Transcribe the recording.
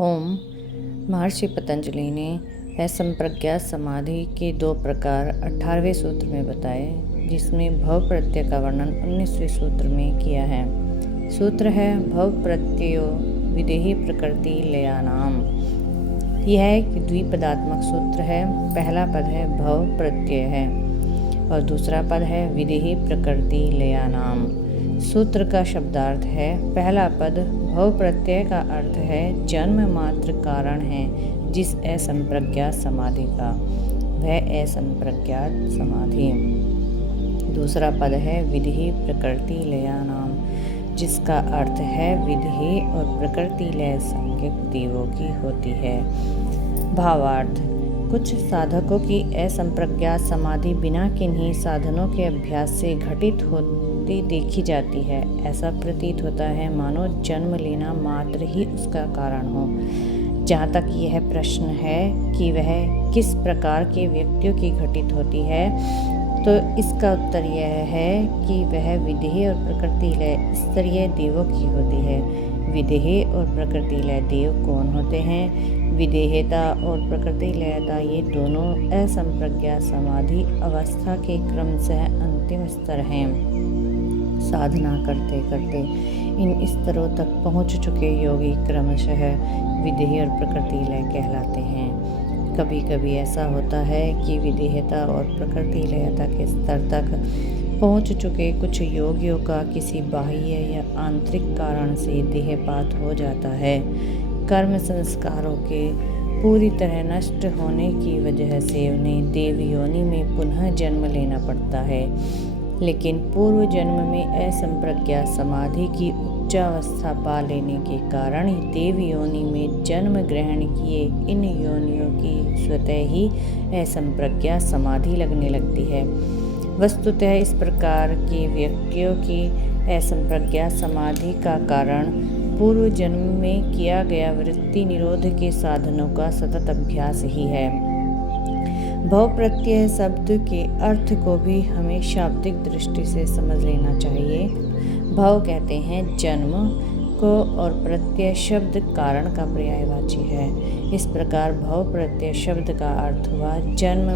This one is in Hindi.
ओम। महर्षि पतंजलि ने असंप्रज्ञात समाधि के 2 प्रकार 18वें सूत्र में बताए, जिसमें भव प्रत्यय का वर्णन 19वें सूत्र में किया है। सूत्र है भव प्रत्ययो विदेही प्रकृति लयानाम। यह एक द्विपदात्मक सूत्र है। पहला पद है भव प्रत्यय है और दूसरा पद है विदेही प्रकृति लयानाम। सूत्र का शब्दार्थ है, पहला पद भव प्रत्यय का अर्थ है जन्म मात्र कारण है जिस असंप्रज्ञात समाधि का, वह असंप्रज्ञात समाधि। दूसरा पद है विदेही प्रकृति लयानाम, जिसका अर्थ है विदेही और प्रकृति लय संज्ञक देवों की होती है। भावार्थ: कुछ साधकों की असंप्रज्ञात समाधि बिना किन्हीं साधनों के अभ्यास से घटित होती देखी जाती है। ऐसा प्रतीत होता है मानो जन्म लेना मात्र ही उसका कारण हो। जहाँ तक यह प्रश्न है कि वह किस प्रकार के व्यक्तियों की घटित होती है, तो इसका उत्तर यह है कि वह विदेही और प्रकृति लय स्तरीय देवों की होती है। विदेही और प्रकृति लय देव कौन होते हैं? विदेहता और प्रकृति लयता ये दोनों असंप्रज्ञात समाधि अवस्था के क्रमशः अंतिम स्तर हैं। साधना करते करते इन स्तरों तक पहुँच चुके योगी क्रमशः विदेही और प्रकृति लय कहलाते हैं। कभी कभी ऐसा होता है कि विदेहता और प्रकृति लयता के स्तर तक पहुँच चुके कुछ योगियों का किसी बाह्य या आंतरिक कारण से देहपात हो जाता है। कर्म संस्कारों के पूरी तरह नष्ट होने की वजह से उन्हें देव योनि में पुनः जन्म लेना पड़ता है। लेकिन पूर्व जन्म में असंप्रज्ञात समाधि की उच्चावस्था पा लेने के कारण ही देव योनि में जन्म ग्रहण किए इन योनियों की स्वतः ही असंप्रज्ञात समाधि लगने लगती है। वस्तुतः इस प्रकार के व्यक्तियों की असंप्रज्ञात समाधि का कारण पूर्व जन्म में किया गया वृत्ति निरोध के साधनों का सतत अभ्यास ही है। भव प्रत्यय शब्द के अर्थ को भी हमें शाब्दिक दृष्टि से समझ लेना चाहिए। भव कहते हैं जन्म को और प्रत्यय शब्द कारण का पर्यायवाची है। इस प्रकार भव प्रत्यय शब्द का अर्थ हुआ जन्म